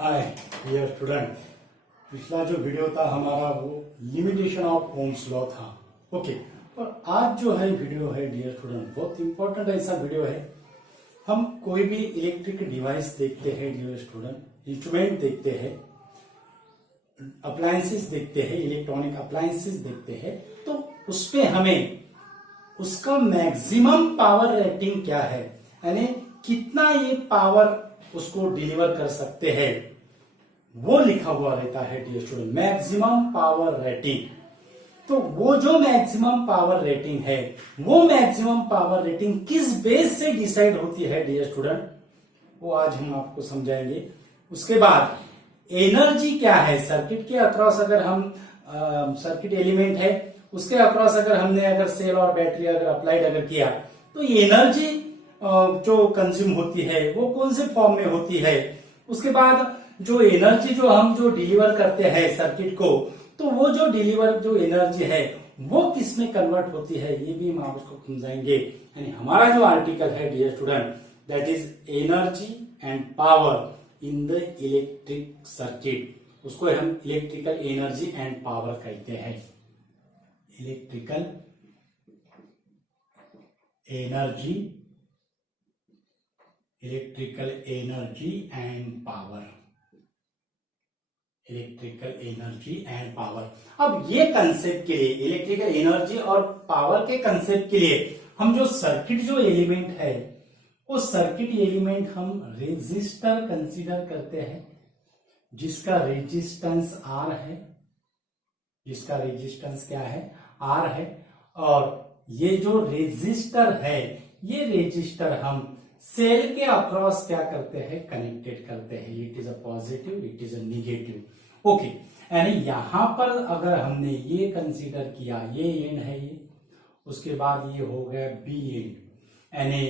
Hi dear student. पिछला जो video था हमारा वो लिमिटेशन ऑफ ओम्स लॉ था। ओके, और आज जो है वीडियो है डियर स्टूडेंट बहुत इंपॉर्टेंट ऐसा वीडियो है। हम कोई भी इलेक्ट्रिक डिवाइस देखते हैं डियर स्टूडेंट, इंस्ट्रूमेंट देखते हैं, अप्लायंसेस देखते हैं, इलेक्ट्रॉनिक अप्लायंसेस देखते हैं, तो उसपे हमें उसका मैक्सिमम पावर रेटिंग क्या है, यानी कितना ये पावर उसको डिलीवर कर सकते हैं, वो लिखा हुआ रहता है dear student, maximum power rating. तो वो जो मैक्सिमम पावर रेटिंग है, वो मैक्सिमम पावर रेटिंग किस बेस से डिसाइड होती है डियर स्टूडेंट, वो आज हम आपको समझाएंगे। उसके बाद एनर्जी क्या है सर्किट के अक्रॉस, अगर हम सर्किट एलिमेंट है उसके अक्रॉस अगर सेल और बैटरी अगर अप्लाइड अगर किया तो एनर्जी जो कंज्यूम होती है वो कौन से फॉर्म में होती है। उसके बाद जो एनर्जी जो हम जो डिलीवर करते हैं सर्किट को, तो वो जो डिलीवर जो एनर्जी है वो किस में कन्वर्ट होती है, ये भी हम आपको समझाएंगे। यानी हमारा जो आर्टिकल है dear student, that is energy and power in the electric circuit, उसको हम इलेक्ट्रिकल एनर्जी एंड पावर कहते हैं। Electrical energy, electrical energy and power, electrical energy and power. अब ये कंसेप्ट के लिए, इलेक्ट्रिकल एनर्जी और पावर के कंसेप्ट के लिए हम जो सर्किट जो एलिमेंट है, वो सर्किट एलिमेंट हम रेजिस्टर कंसीडर करते हैं, जिसका रेजिस्टेंस आर है, जिसका रेजिस्टेंस क्या है, आर है। और ये जो रेजिस्टर है, ये रेजिस्टर हम सेल के अक्रॉस क्या करते हैं, कनेक्टेड करते हैं। It is a positive, it is a negative. Okay, यानी यहां पर अगर हमने ये कंसीडर किया, ये एंड है ये, उसके बाद ये हो गया बी एंड, यानी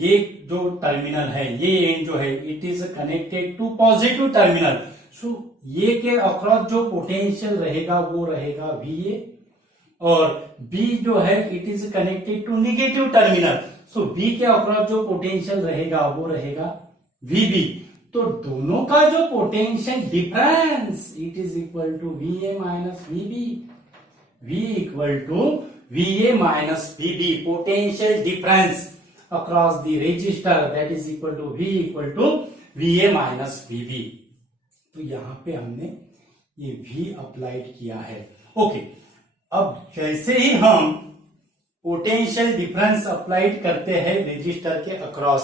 ये जो टर्मिनल है, ये एंड जो है it is connected to positive terminal. So ये के अक्रॉस जो पोटेंशियल रहेगा वो रहेगा वी ए, और बी जो है it is connected to negative terminal. So B के अक्रॉस जो पोटेंशियल रहेगा वो रहेगा वीबी। तो दोनों का जो potential difference it is equal to V A minus VB, V equal to V A minus VB, potential difference across the resistor, that is equal to V equal to V A minus VB. तो यहां पे हमने ये भी applied किया है। Okay, अब जैसे ही हम पोटेंशियल डिफरेंस अप्लाइड करते हैं रेजिस्टर के अक्रॉस,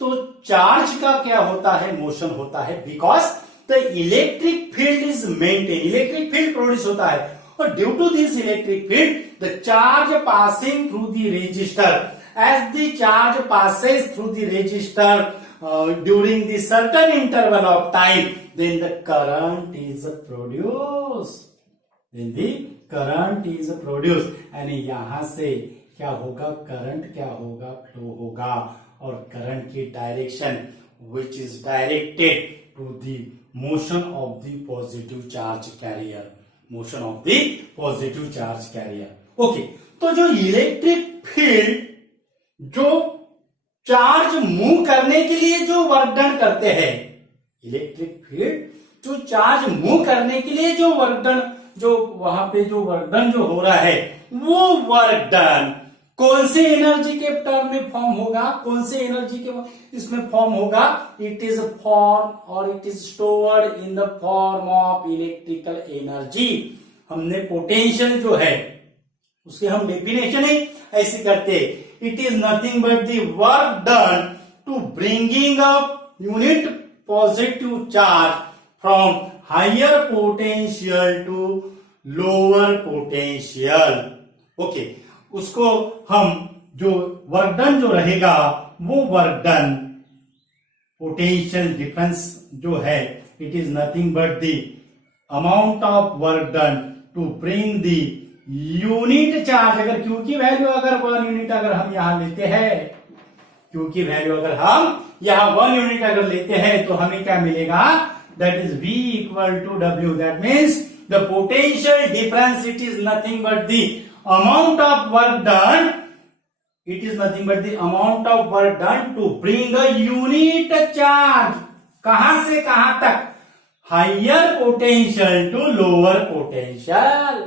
तो चार्ज का क्या होता है, मोशन होता है, because the electric field is maintain, electric field produce होता है, और due to this electric field the charge passing through the resistor, as the charge passes through the resistor during the certain interval of time, then the current is produced, then the current is produced। यानी यहां से क्या होगा, current क्या होगा, flow होगा, और current की direction which is directed to the motion of the positive charge carrier, motion of the positive charge carrier। Okay, तो जो इलेक्ट्रिक फील्ड जो चार्ज मूव करने के लिए जो वर्क डन करते हैं, इलेक्ट्रिक फील्ड जो चार्ज मूव करने के लिए जो वर्क डन, जो वहां पे जो वर्क डन जो हो रहा है, वो वर्क डन कौन से एनर्जी के टर्म में फॉर्म होगा, कौन से एनर्जी के इसमें फॉर्म होगा, इट इज फॉर्म और it is stored in the form of electrical energy. हमने पोटेंशियल जो है उसके हम डेफिनेशन ही ऐसे करते, it is nothing but the work done to bringing up unit positive charge from higher potential to lower potential. Okay, उसको हम जो वर्क डन जो रहेगा, वो वर्क डन पोटेंशियल डिफरेंस जो है, it is nothing but the amount of work done to bring the unit charge. अगर Q की वैल्यू अगर 1 यूनिट अगर हम यहां लेते हैं, क्यू की वैल्यू अगर हम यहां 1 यूनिट अगर लेते हैं, तो हमें क्या मिलेगा, that is V equal to W, that means the potential difference it is nothing but the amount of work done, it is nothing but the amount of work done to bring a unit charge, कहां से कहां तक, higher potential to lower potential.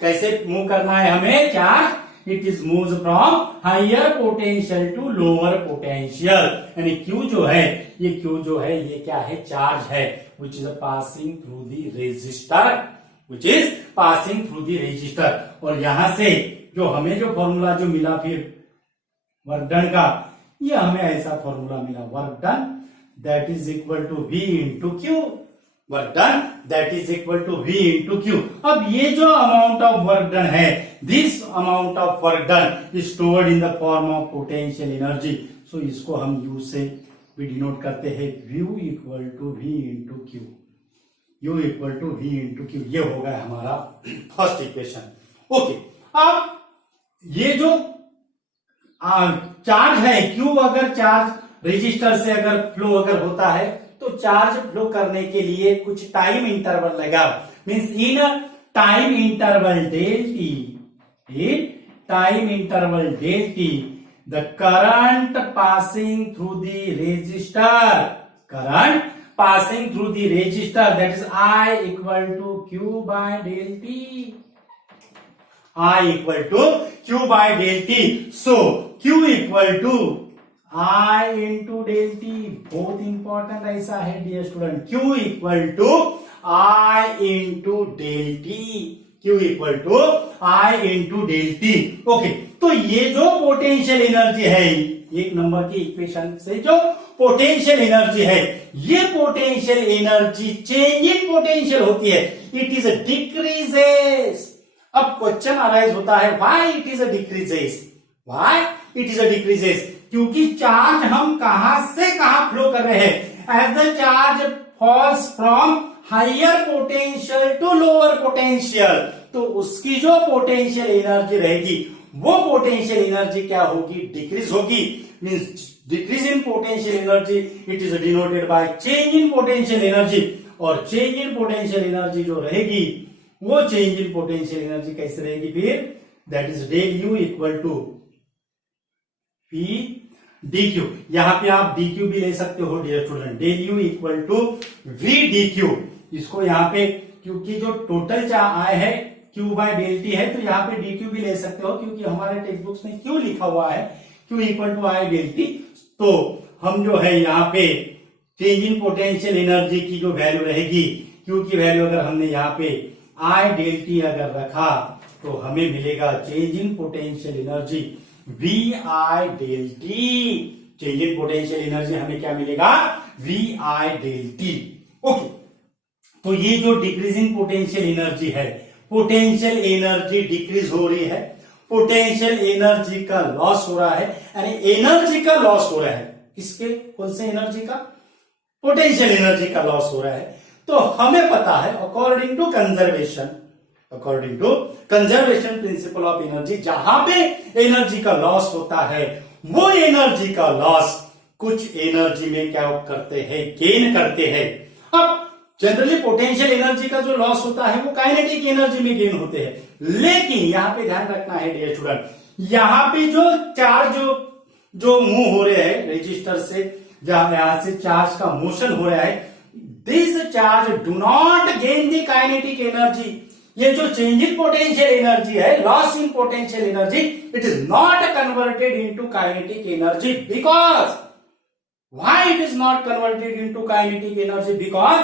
कैसे move करना है हमें charge? It is move from higher potential to lower potential. यानी Q जो है, ये Q जो है ये क्या है? चार्ज है which is passing through the resistor, which is passing through the resistor. और यहां से जो हमें जो फॉर्मूला जो मिला फिर वर्क डन का, ये हमें ऐसा फॉर्मूला मिला, work done that is equal to V into Q. Work done that is equal to V into Q. अब ये जो अमाउंट ऑफ वर्क डन है, this amount of work done is stored in the form of potential energy. So इसको हम U से भी denote करते हैं, U equal to V into Q. U equal to V into Q. ये हो गया हमारा फर्स्ट इक्वेशन। ओके, अब ये जो चार्ज है Q, अगर चार्ज रेजिस्टर से अगर फ्लो अगर होता है तो चार्ज फ्लो करने के लिए कुछ टाइम इंटरवल लगा। Means in time interval del t, in time interval del t, the current passing through the resistor, current passing through the resistor that is I equal to Q by del t, I equal to Q by del t. So Q equal to I into del t. बहुत important ऐसा है dear student, Q equal to I into del t, Q equal to I into del t. Okay, तो ये जो potential energy है, एक number की equation से जो पोटेंशियल एनर्जी है, ये potential energy change in potential होती है, इट इज डिक्रीजेस। अब क्वेश्चन अराइज होता है, why it is decreases? Why it is decreases? क्योंकि चार्ज हम कहां से कहां फ्लो कर रहे हैं? As the charge falls from higher potential to lower potential, तो उसकी जो पोटेंशियल एनर्जी रहेगी, वो पोटेंशियल एनर्जी क्या होगी? डिक्रीज होगी। Means decrease in potential energy it is denoted by change in potential energy. और चेंज इन पोटेंशियल एनर्जी जो रहेगी, वो चेंज इन पोटेंशियल एनर्जी कैसे रहेगी फिर? That is del U equal to P dq। यहां पे आप dq भी ले सकते हो dear student, del U equal to V dq। इसको यहां पे, क्योंकि जो टोटल आय है Q बाय डेल टी है, तो यहां पे dq भी ले सकते हो, क्योंकि हमारे टेक्स्ट बुक्स में Q लिखा हुआ है, Q equal to I del t. तो हम जो है यहाँ पे चेंज इन पोटेंशियल एनर्जी की जो वैल्यू रहेगी, Q की वैल्यू अगर हमने यहाँ पे I डेल टी अगर रखा, तो हमें मिलेगा change in potential energy VI del t. Change in potential energy हमें क्या मिलेगा? VI del t. ओके, तो ये जो डिक्रीजिंग पोटेंशियल एनर्जी है, पोटेंशियल एनर्जी डिक्रीज हो रही है, पोटेंशियल एनर्जी का लॉस हो रहा है, यानी एनर्जी का लॉस हो रहा है। किसके? कौन से एनर्जी का? पोटेंशियल एनर्जी का लॉस हो रहा है। तो हमें पता है according to conservation, according to conservation principle of energy, जहां पे एनर्जी का लॉस होता है, वो एनर्जी का लॉस कुछ एनर्जी में क्या करते हैं? गेन करते हैं। अब जनरली पोटेंशियल एनर्जी का जो लॉस होता है वो काइनेटिक एनर्जी में गेन होते हैं, लेकिन यहां पे ध्यान रखना है डियर स्टूडेंट, यहां पे जो चार्ज जो मूव हो रहे हैं रेजिस्टर से, जहां यहां से चार्ज का मोशन हो रहा है, this charge do not gain the kinetic energy. ये जो चेंज इन पोटेंशियल एनर्जी है, loss in potential energy, it is not converted into kinetic energy. Because why it is not converted into kinetic energy? Because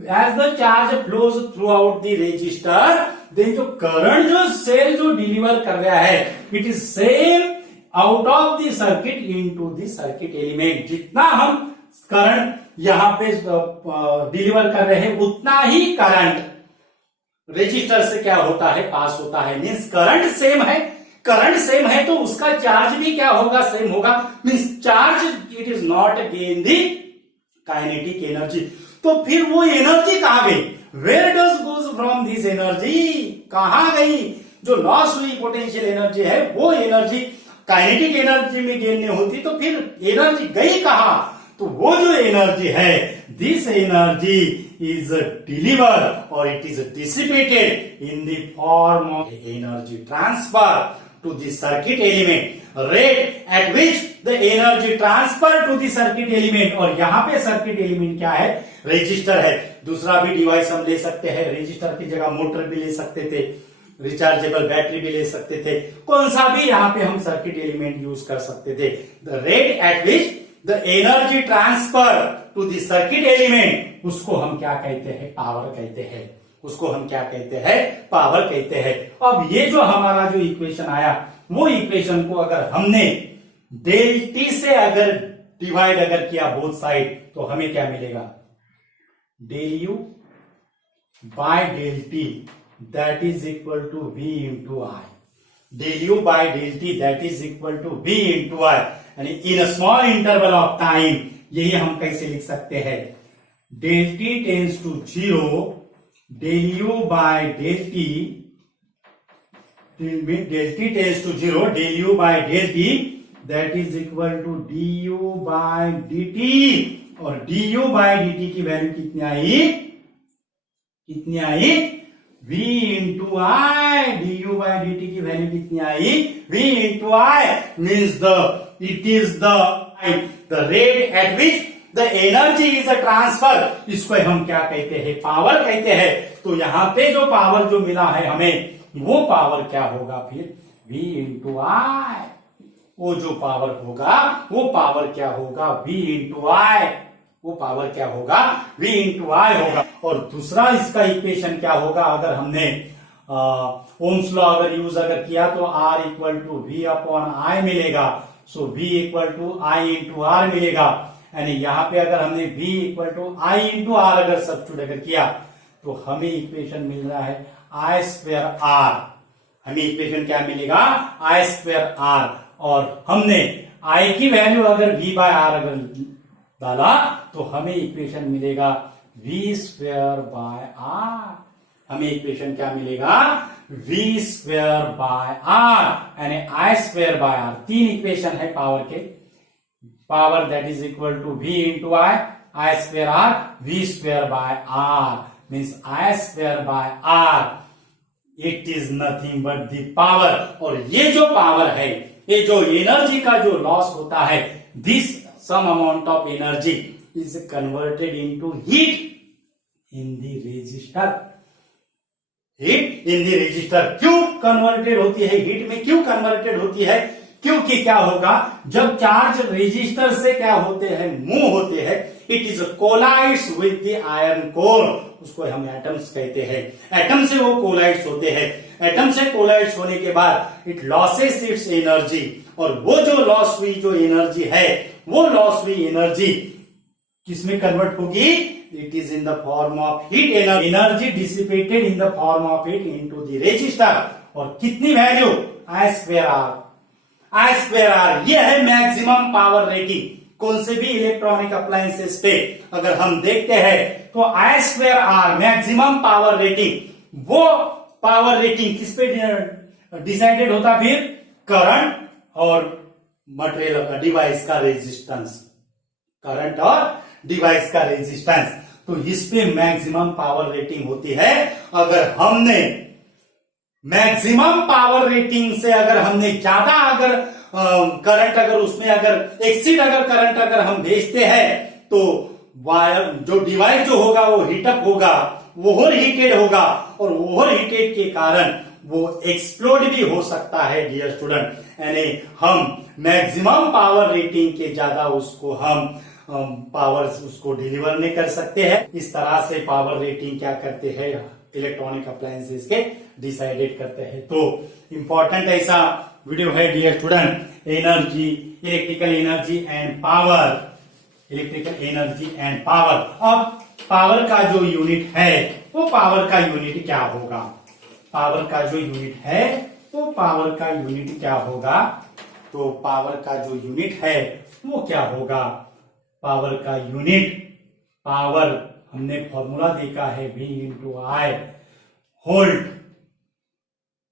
as the charge flows through out the resistor, then जो current जो cell जो deliver कर रहा है, it is same out of the circuit into the circuit element. जितना हम current यहां पे डिलीवर कर रहे हैं, उतना ही करंट रेजिस्टर से क्या होता है? पास होता है। मीन्स करंट सेम है, करंट सेम है तो उसका चार्ज भी क्या होगा? सेम होगा। Means charge it is not gain the kinetic energy. तो फिर वो एनर्जी कहां गई? Where does goes from this energy? कहां गई? जो लॉस हुई पोटेंशियल एनर्जी है, वो एनर्जी काइनेटिक एनर्जी में गेन नहीं होती, तो फिर एनर्जी गई कहां? तो वो जो एनर्जी है, this energy is delivered or it is dissipated in the form of energy transfer, to the circuit element, rate at which the energy transfer to the circuit element। और यहाँ पे सर्किट एलिमेंट क्या है, resistor है। दूसरा भी device हम ले सकते हैं, रेजिस्टर की जगह मोटर भी ले सकते थे, रिचार्जेबल बैटरी भी ले सकते थे, कौन सा भी यहाँ पे हम सर्किट एलिमेंट यूज कर सकते थे। The rate at which the energy transfer to the circuit element, उसको हम क्या कहते हैं, पावर कहते हैं। उसको हम क्या कहते हैं, पावर कहते हैं। अब ये जो हमारा जो इक्वेशन आया, वो इक्वेशन को अगर हमने डेल टी से अगर डिवाइड अगर किया बोथ साइड, तो हमें क्या मिलेगा, del U by del T that is equal to V into I. Del U by del T that is equal to V into I, यानी in a small interval of time. यही हम कैसे लिख सकते हैं, del T tends to zero, del U by del T, del T tends to zero, del U by del T that is equal to D you by D T. और d you by D t की value कितनी आई, कितनी आई, v into I. D you by D t की value कितनी आई, v into I, means it is the rate at which the energy is a transfer. इसको हम क्या कहते हैं, पावर कहते हैं। तो यहां पे जो पावर जो मिला है हमें, वो पावर क्या होगा फिर, v इंटू आई। वो जो पावर होगा, वो पावर क्या होगा, v इंटू आई। वो पावर क्या होगा, v इंटू आई होगा। और दूसरा इसका इक्वेशन क्या होगा, अगर हमने ओम्स लॉ अगर यूज अगर किया तो R equal to V upon I मिलेगा। So v equal to I into R मिलेगा। यानी यहाँ पे अगर हमने v equal to I into R अगर सब्स्टिट्यूट अगर किया, तो हमें इक्वेशन मिल रहा है आई स्क्वायर आर। हमें इक्वेशन क्या मिलेगा, आई स्क्वायर आर। और हमने आई की वैल्यू अगर v बाय आर अगर डाला, तो हमें इक्वेशन मिलेगा v स्क्वायर बाय आर। हमें इक्वेशन क्या मिलेगा, v स्क्वायर बाय आर, यानी आई स्क्वायर बाय आर। तीन इक्वेशन है पावर के, power that is equal to v into I square R, v square by R, means I square by R. It is nothing but the power. और ये जो power है, ये जो energy का जो लॉस होता है, this some amount of energy is converted into heat in the resistor. Heat in the resistor क्यों कन्वर्टेड होती है, हीट में क्यों कन्वर्टेड होती है, क्योंकि क्या होगा, जब चार्ज रेजिस्टर से क्या होते हैं, मूव होते हैं, it is collides with the iron core. उसको हम एटम्स कहते हैं। एटम से वो कोलाइड्स होते हैं। एटम से कोलाइड्स होने के बाद इट लॉसेस इट्स एनर्जी। और वो जो लॉस हुई जो एनर्जी है, वो लॉस हुई एनर्जी किसमें कन्वर्ट होगी, it is in the form of heat energy dissipated in the form of heat into the resistor. और कितनी value, I square R. I square R ये है मैक्सिमम पावर रेटिंग। कौन से भी इलेक्ट्रॉनिक अप्लायंसेस पे अगर हम देखते हैं, तो I square R maximum power rating. वो पावर रेटिंग किस पे डिसाइडेड होता, फिर करंट और मटेरियल डिवाइस का रेजिस्टेंस, करंट और डिवाइस का रेजिस्टेंस। तो इस पे मैक्सिमम पावर रेटिंग होती है। अगर हमने मैक्सिमम पावर रेटिंग से अगर हमने ज्यादा अगर करंट अगर उसमें अगर एक्सीड अगर करंट अगर हम भेजते हैं, तो वायर जो डिवाइस जो होगा वो हीटअप होगा, ओवर हीटेड होगा। और ओवर हीटेड के कारण वो एक्सप्लोड भी हो सकता है डियर स्टूडेंट। यानी हम मैक्सिमम पावर रेटिंग के ज्यादा उसको हम पावर उसको डिलीवर नहीं कर सकते हैं। इस तरह से पावर रेटिंग क्या करते हैं, इलेक्ट्रॉनिक अप्लायंसेस के डिसाइडेड करते हैं। तो इंपॉर्टेंट ऐसा वीडियो है dear student, energy, electrical energy and power, electrical energy and power. अब पावर का जो यूनिट है, वो पावर का यूनिट क्या होगा, पावर का जो यूनिट है, वो पावर का यूनिट क्या होगा। तो पावर का जो यूनिट है वो क्या होगा, पावर का यूनिट, पावर हमने फॉर्मूला देखा है V इंटू आई। वोल्ट,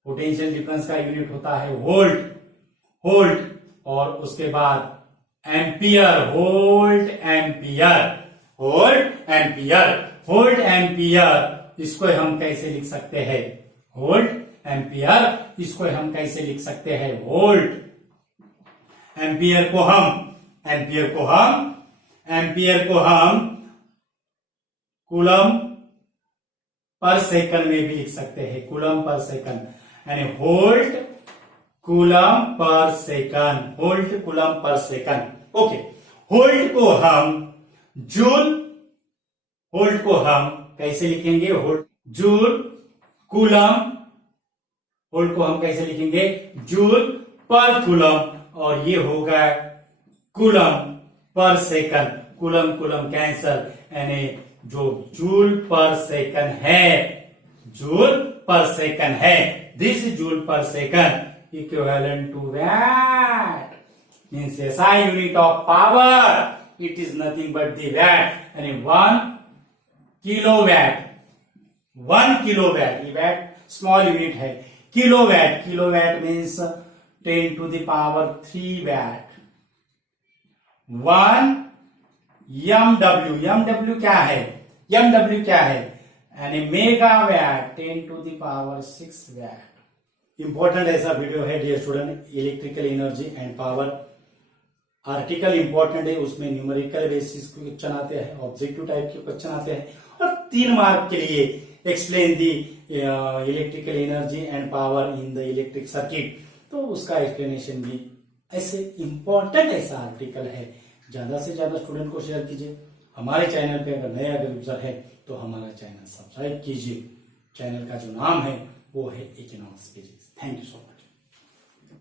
पोटेंशियल डिफरेंस का यूनिट होता है वोल्ट, वोल्ट। और उसके बाद ampere, volt ampere, volt ampere, volt ampere. इसको हम कैसे लिख सकते हैं, वोल्ट एम्पियर। इसको हम कैसे लिख सकते हैं? वोल्ट। एम्पियर को हम कूलम पर सेकंड में भी लिख सकते हैं, कूलम पर सेकंड, यानी volt coulomb per second, okay. Volt को हम कैसे लिखेंगे? जूल पर कूलम, और ये होगा coulomb per second. Coulomb cancel, यानी जो जूल पर सेकंड है, this joule per second equivalent to watt, means SI unit of power, it is nothing but the watt, यानी 1 किलोवैट। ये वैट स्मॉल यूनिट है। Kilowatt means 10 to the power 3 watt. 1 MW क्या है? यानी megawatt, 10 to the power 6 watt. Important ऐसा video है dear student, electrical energy and power. Article important है, उसमें न्यूमेरिकल बेसिस के क्वेश्चन आते हैं, ऑब्जेक्टिव टाइप के क्वेश्चन आते हैं, और 3 मार्क के लिए explain the electrical energy and power in the electric circuit, तो उसका एक्सप्लेनेशन भी ऐसे इंपॉर्टेंट ऐसा आर्टिकल है। ज्यादा से ज्यादा स्टूडेंट को शेयर कीजिए। हमारे चैनल पे अगर नया यूजर है तो हमारा चैनल सब्सक्राइब कीजिए। चैनल का जो नाम है वो है economics pages. Thank you so much.